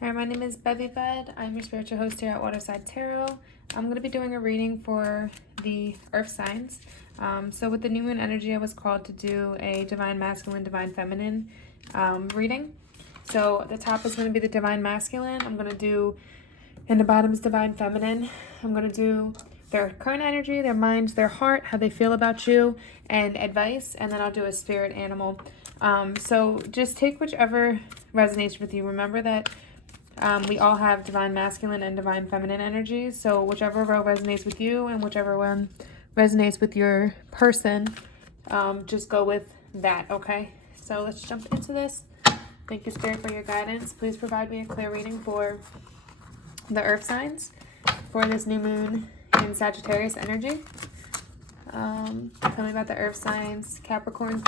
Hi, my name is bevybud. I'm your spiritual host here at Waterside Tarot. I'm going to be doing a reading for the earth signs. So with the new moon energy, I was called to do a divine masculine, divine feminine reading. So the top is going to be the divine masculine. I'm going to do, and the bottom is divine feminine. I'm going to do their current energy, their mind, their heart, how they feel about you, and advice. And then I'll do a spirit animal. So just take whichever resonates with you. Remember that we all have divine masculine and divine feminine energies. So whichever row resonates with you and whichever one resonates with your person, just go with that, okay? So let's jump into this. Thank you, Spirit, for your guidance. Please provide me a clear reading for the earth signs for this new moon in Sagittarius energy. Tell me about the earth signs, Capricorn,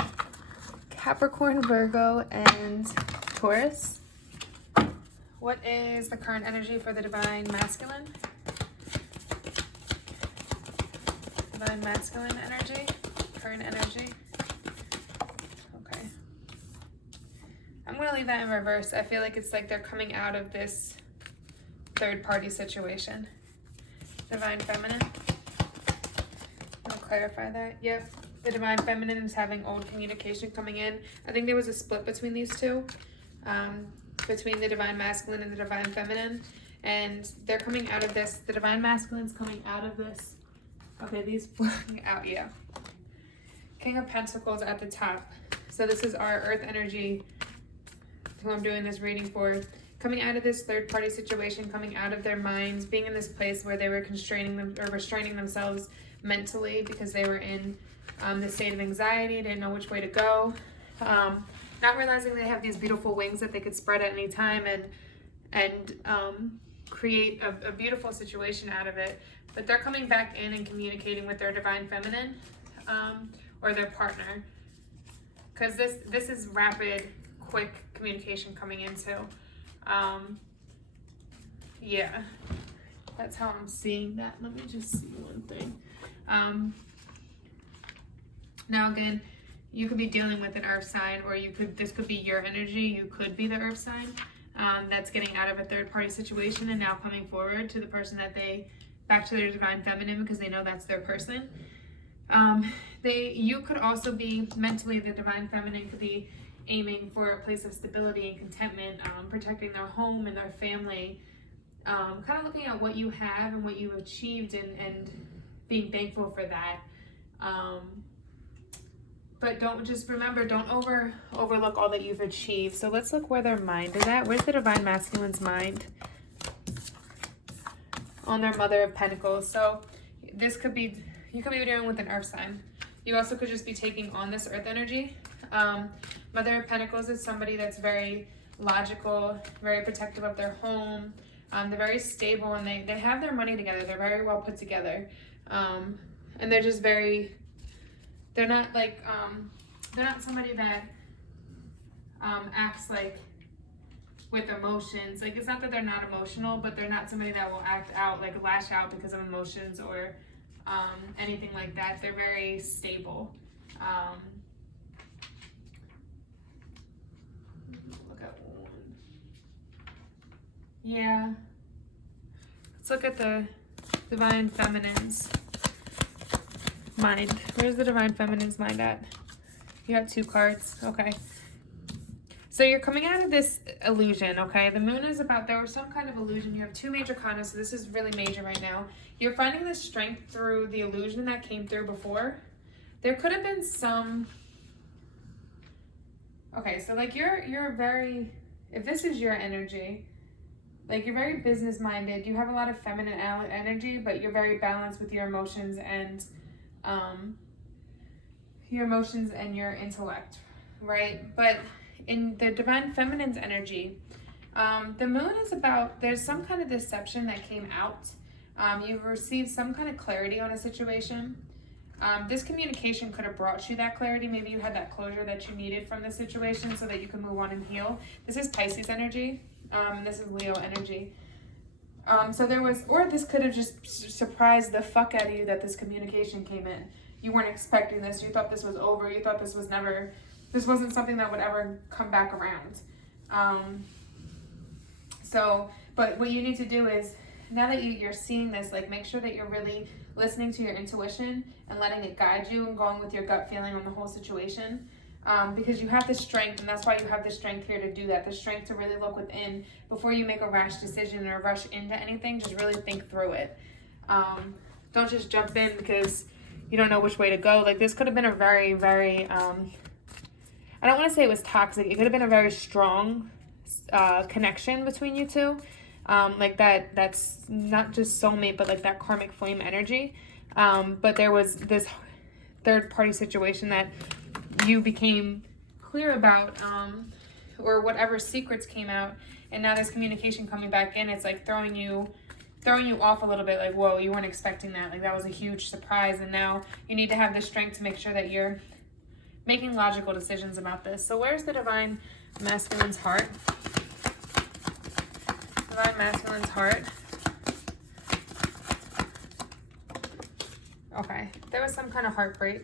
Virgo, and Taurus. What is the current energy for the divine masculine? Divine masculine energy, current energy. Okay. I'm going to leave that in reverse. I feel like it's like they're coming out of this third party situation. Divine feminine. I'll clarify that. Yep. The divine feminine is having old communication coming in. I think there was a split between these two. Between the divine masculine and the divine feminine, and they're coming out of this. The divine masculine's coming out of this. Okay, these flowing out, yeah. King of Pentacles at the top. So this is our earth energy who I'm doing this reading for. Coming out of this third party situation, coming out of their minds, being in this place where they were constraining them or restraining themselves mentally because they were in this state of anxiety, didn't know which way to go. Not realizing they have these beautiful wings that they could spread at any time and create a beautiful situation out of it. But they're coming back in and communicating with their divine feminine or their partner. Because this is rapid, quick communication coming into. Yeah, that's how I'm seeing that. Let me just see one thing. Now again, you could be dealing with an earth sign, or this could be your energy. You could be the earth sign that's getting out of a third party situation and now coming forward to the person that back to their divine feminine because they know that's their person. You could also be mentally, the divine feminine could be aiming for a place of stability and contentment, protecting their home and their family, kind of looking at what you have and what you've achieved and being thankful for that. But don't overlook all that you've achieved. So let's look where their mind is at. Where's the divine masculine's mind? On their Mother of Pentacles. So you could be dealing with an earth sign. You also could just be taking on this earth energy. Mother of Pentacles is somebody that's very logical, very protective of their home. They're very stable and they have their money together. They're very well put together. And they're just very... They're not like, they're not somebody that acts like with emotions. Like, it's not that they're not emotional, but they're not somebody that will act out, like lash out because of emotions or anything like that. They're very stable. Look at one. Yeah. Let's look at the divine feminine's mind. Where's the divine feminine's mind at? You got 2 cards. Okay. So you're coming out of this illusion, okay? The moon is about, there was some kind of illusion. You have 2 major kanas, so this is really major right now. You're finding the strength through the illusion that came through before. There could have been some... Okay, so like you're very... If this is your energy, like you're very business-minded. You have a lot of feminine energy, but you're very balanced with your emotions and your intellect, right? But in the divine feminine's energy, the moon is about, there's some kind of deception that came out. You've received some kind of clarity on a situation. This communication could have brought you that clarity. Maybe you had that closure that you needed from the situation so that you can move on and heal. This is Pisces energy, and this is Leo energy. So there was, or this could have just surprised the fuck out of you that this communication came in. You weren't expecting this. You thought this was over. You thought this wasn't something that would ever come back around. So, but what you need to do is, now that you're seeing this, like, make sure that you're really listening to your intuition and letting it guide you and going with your gut feeling on the whole situation. Because you have the strength, and that's why you have the strength here to do that. The strength to really look within before you make a rash decision or rush into anything. Just really think through it. Don't just jump in because you don't know which way to go. Like, this could have been a very, very, I don't want to say it was toxic. It could have been a very strong connection between you two. Like that's not just soulmate, but like that karmic flame energy. But there was this third party situation that you became clear about, or whatever secrets came out, and now there's communication coming back in. It's like throwing you off a little bit, like, whoa, you weren't expecting that. Like, that was a huge surprise, and now you need to have the strength to make sure that you're making logical decisions about this. So where's the Divine Masculine's heart? Divine Masculine's heart. Okay, there was some kind of heartbreak.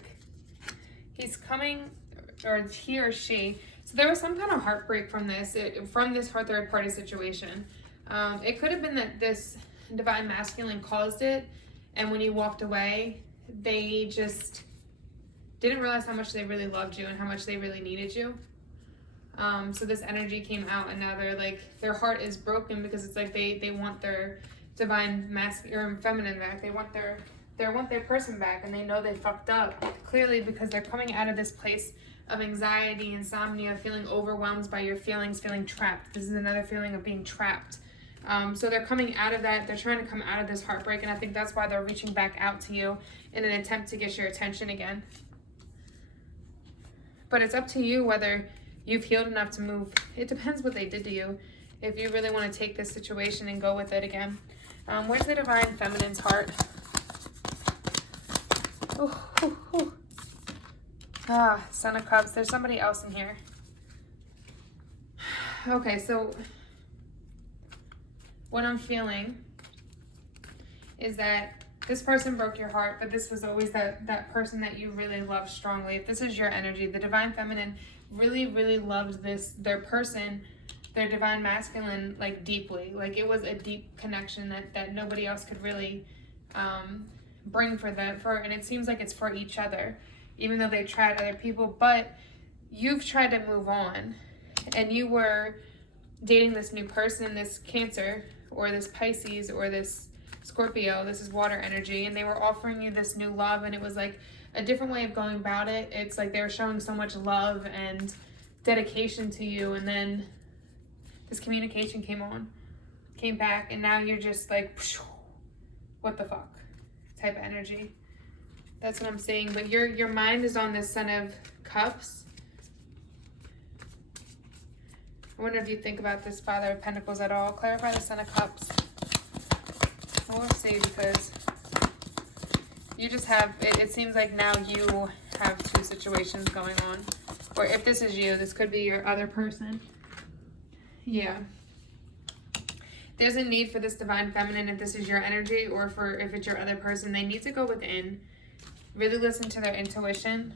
He's coming, or he or she. So there was some kind of heartbreak from this third party situation. It could have been that this Divine Masculine caused it, and when you walked away, they just didn't realize how much they really loved you and how much they really needed you. So this energy came out, and now they're like, their heart is broken because it's like they want their divine masculine or feminine back. They want their person back, and they know they fucked up, clearly, because they're coming out of this place of anxiety, insomnia, feeling overwhelmed by your feelings, feeling trapped. This is another feeling of being trapped. So they're coming out of that. They're trying to come out of this heartbreak, and I think that's why they're reaching back out to you in an attempt to get your attention again. But it's up to you whether you've healed enough to move. It depends what they did to you. If you really want to take this situation and go with it again. Where's the Divine Feminine's heart? Son of Cups. There's somebody else in here. Okay, so what I'm feeling is that this person broke your heart, but this was always that person that you really loved strongly. If this is your energy, the Divine Feminine really, really loved their person, their Divine Masculine, like, deeply. Like, it was a deep connection that nobody else could really bring and it seems like it's for each other, even though they tried other people. But you've tried to move on, and you were dating this new person, this Cancer, or this Pisces, or this Scorpio. This is water energy, and they were offering you this new love, and it was like a different way of going about it. It's like they were showing so much love and dedication to you, and then this communication came back, and now you're just like, what the fuck type of energy. That's what I'm saying. But your mind is on this Son of Cups. I wonder if you think about this Father of Pentacles at all. Clarify the Son of Cups. We'll see, because you just have, it seems like now you have two situations going on. Or if this is you, this could be your other person. Yeah. There's a need for this Divine Feminine if this is your energy, or if it's your other person. They need to go within, really listen to their intuition,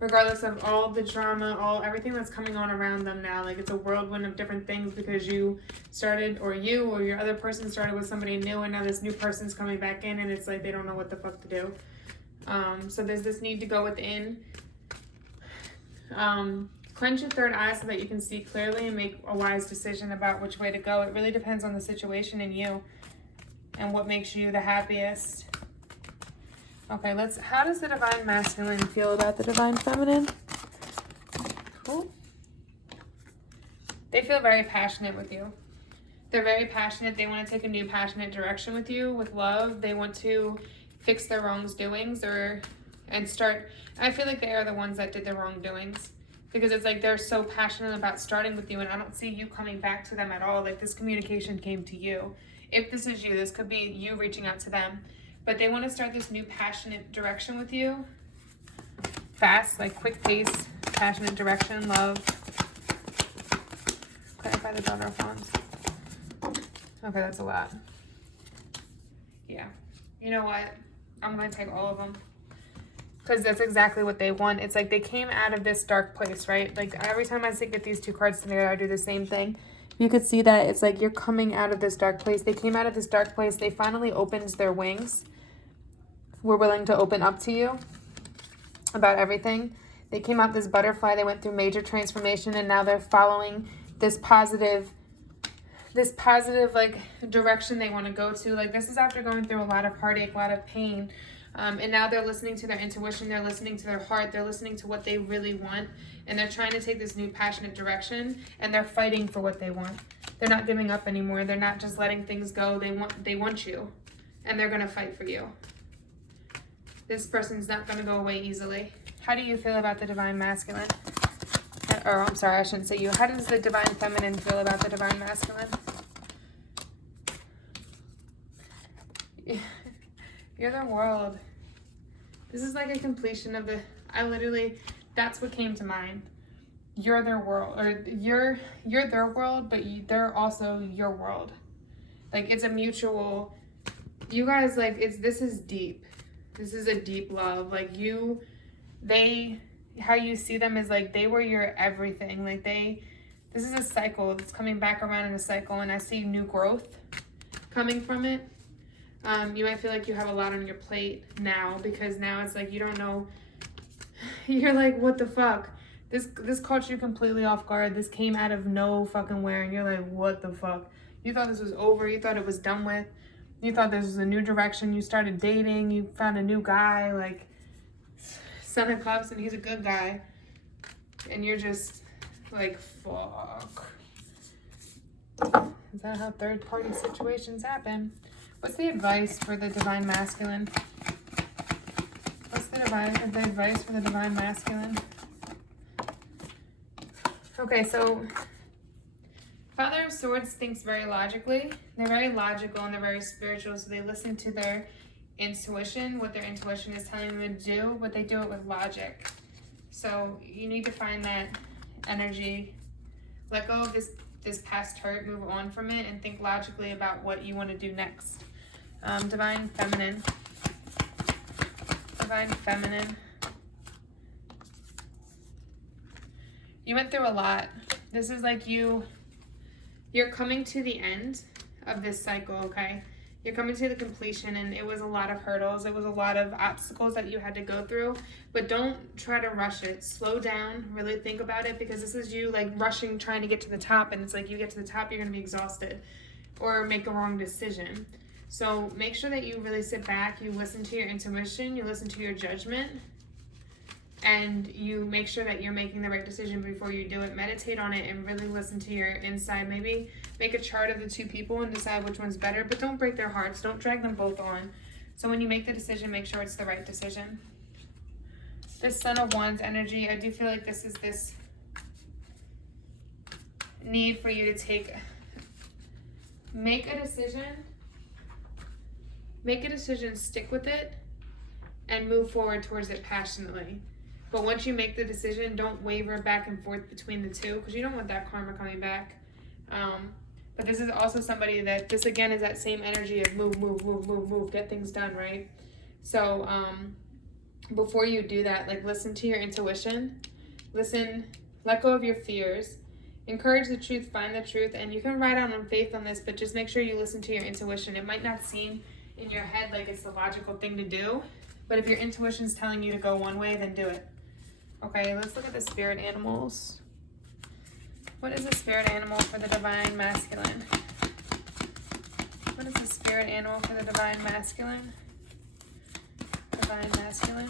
regardless of all the drama, everything that's coming on around them now. Like, it's a whirlwind of different things, because you started, or your other person started with somebody new, and now this new person's coming back in, and it's like they don't know what the fuck to do. So there's this need to go within. Clench your third eye so that you can see clearly and make a wise decision about which way to go. It really depends on the situation and you, and what makes you the happiest. Okay, how does the Divine Masculine feel about the Divine Feminine? Cool. They feel very passionate with you. They're very passionate. They want to take a new passionate direction with you, with love. They want to fix their wrongdoings and start. I feel like they are the ones that did the wrongdoings, because it's like they're so passionate about starting with you, and I don't see you coming back to them at all. Like, this communication came to you. If this is you, this could be you reaching out to them. But they want to start this new passionate direction with you. Fast, like quick pace, passionate direction, love. Clarify the Daughter of Wands. Okay, that's a lot. Yeah. You know what? I'm going to take all of them, because that's exactly what they want. It's like they came out of this dark place, right? Like, every time I get these two cards together, I do the same thing. You could see that it's like you're coming out of this dark place. They came out of this dark place. They finally opened their wings. Were willing to open up to you about everything. They came out this butterfly. They went through major transformation, and now they're following this positive like direction they want to go to. Like, this is after going through a lot of heartache, a lot of pain. And now they're listening to their intuition. They're listening to their heart. They're listening to what they really want. And they're trying to take this new passionate direction. And they're fighting for what they want. They're not giving up anymore. They're not just letting things go. They want you. And they're going to fight for you. This person's not going to go away easily. How do you feel about the divine masculine? Or, I'm sorry, I shouldn't say you. How does the divine feminine feel about the divine masculine? You're their world. This is like a completion of the... that's what came to mind. You're their world. Or you're their world, but they're also your world. Like, it's a mutual... You guys, like, this is deep. This is a deep love. Like, how you see them is like they were your everything. Like, this is a cycle. It's coming back around in a cycle, and I see new growth coming from it. You might feel like you have a lot on your plate now, because now it's like you don't know. You're like, what the fuck? This caught you completely off guard. This came out of no fucking where, and you're like, what the fuck? You thought this was over. You thought it was done with. You thought this was a new direction. You started dating. You found a new guy, like Son of Cups, and he's a good guy. And you're just like, fuck. Is that how third-party situations happen? What's the advice for the divine masculine? What's the advice for the divine masculine? Okay, so Father of Swords thinks very logically. They're very logical and they're very spiritual, so they listen to their intuition, what their intuition is telling them to do, but they do it with logic. So you need to find that energy, let go of this past hurt, move on from it, and think logically about what you want to do next. Divine feminine. Divine feminine. You went through a lot. This is like you're coming to the end of this cycle, okay? You're coming to the completion, and it was a lot of hurdles. It was a lot of obstacles that you had to go through, but don't try to rush it. Slow down, really think about it, because this is you like rushing, trying to get to the top, and it's like you get to the top, you're gonna be exhausted or make a wrong decision. So make sure that you really sit back, you listen to your intuition, you listen to your judgment, and you make sure that you're making the right decision before you do it. Meditate on it and really listen to your inside. Maybe make a chart of the two people and decide which one's better, but don't break their hearts. Don't drag them both on. So when you make the decision, make sure it's the right decision. This Son of Wands energy, I do feel like this is this need for you to make a decision, stick with it, and move forward towards it passionately. But once you make the decision, don't waver back and forth between the two, because you don't want that karma coming back. But this is also somebody that, this again is that same energy of move, get things done, right? So before you do that, like, listen to your intuition, let go of your fears, encourage the truth, find the truth, and you can ride out on faith on this, but just make sure you listen to your intuition. It might not seem in your head like it's the logical thing to do, but if your intuition's telling you to go one way, then do it. Okay, let's look at the spirit animals. What is the spirit animal for the divine masculine? What is the spirit animal for the divine masculine? Divine masculine.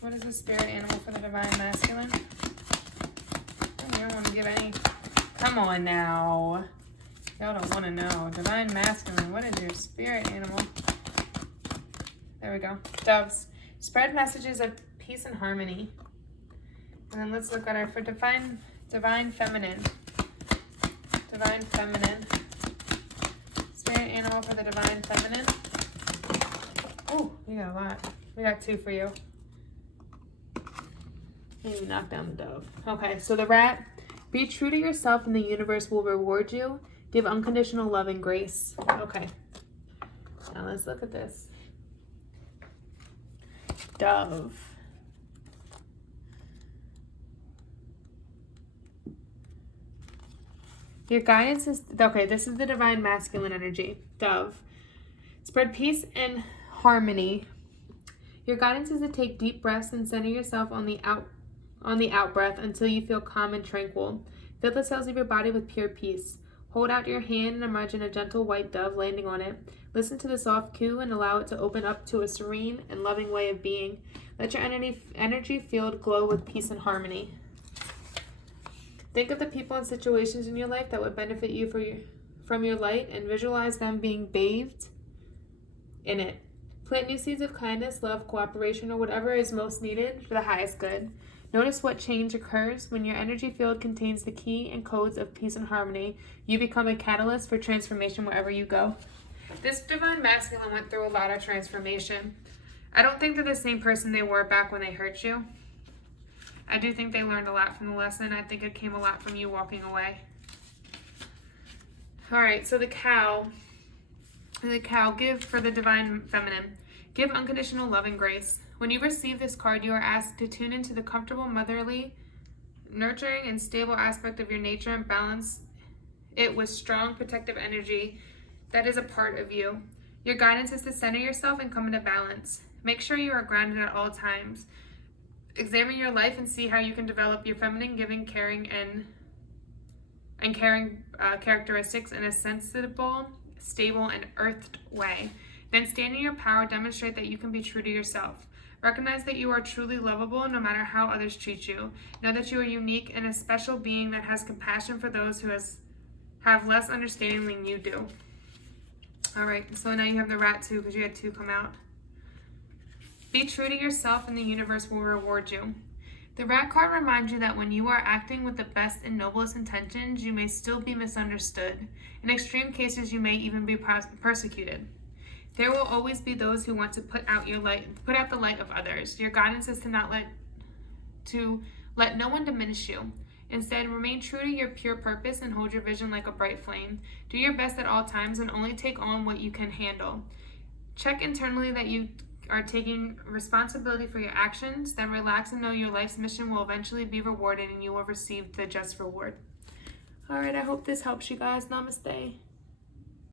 What is the spirit animal for the divine masculine? You don't want to give any. Come on now. Y'all don't want to know. Divine masculine. What is your spirit animal? There we go. Doves. Spread messages of peace and harmony. And then let's look at her for divine feminine. Divine feminine. Spirit animal for the divine feminine. Oh, we got a lot. We got two for you. Maybe knock down the dove. Okay, so the rat. Be true to yourself and the universe will reward you. Give unconditional love and grace. Okay. Now let's look at this. Dove. Your guidance is, okay, this is the divine masculine energy, Dove. Spread peace and harmony. Your guidance is to take deep breaths and center yourself on the out breath until you feel calm and tranquil. Fill the cells of your body with pure peace. Hold out your hand and imagine a gentle white dove landing on it. Listen to the soft coo and allow it to open up to a serene and loving way of being. Let your energy field glow with peace and harmony. Think of the people and situations in your life that would benefit you from your light and visualize them being bathed in it. Plant new seeds of kindness, love, cooperation, or whatever is most needed for the highest good. Notice what change occurs when your energy field contains the key and codes of peace and harmony. You become a catalyst for transformation wherever you go. This divine masculine went through a lot of transformation. I don't think they're the same person they were back when they hurt you. I do think they learned a lot from the lesson. I think it came a lot from you walking away. All right, so the cow, give for the divine feminine. Give unconditional love and grace. When you receive this card, you are asked to tune into the comfortable, motherly, nurturing, and stable aspect of your nature and balance it with strong, protective energy that is a part of you. Your guidance is to center yourself and come into balance. Make sure you are grounded at all times. Examine your life and see how you can develop your feminine, giving, caring, and caring characteristics in a sensible, stable, and earthed way. Then stand in your power, demonstrate that you can be true to yourself. Recognize that you are truly lovable no matter how others treat you. Know that you are unique and a special being that has compassion for those who have less understanding than you do. All right, so now you have the rat too because you had 2 come out. Be true to yourself and the universe will reward you. The rat card reminds you that when you are acting with the best and noblest intentions, you may still be misunderstood. In extreme cases, you may even be persecuted. There will always be those who want to put out the light of others. Your guidance is to let no one diminish you. Instead, remain true to your pure purpose and hold your vision like a bright flame. Do your best at all times and only take on what you can handle. Check internally that you are taking responsibility for your actions, then relax and know your life's mission will eventually be rewarded and you will receive the just reward. All right, I hope this helps you guys. Namaste.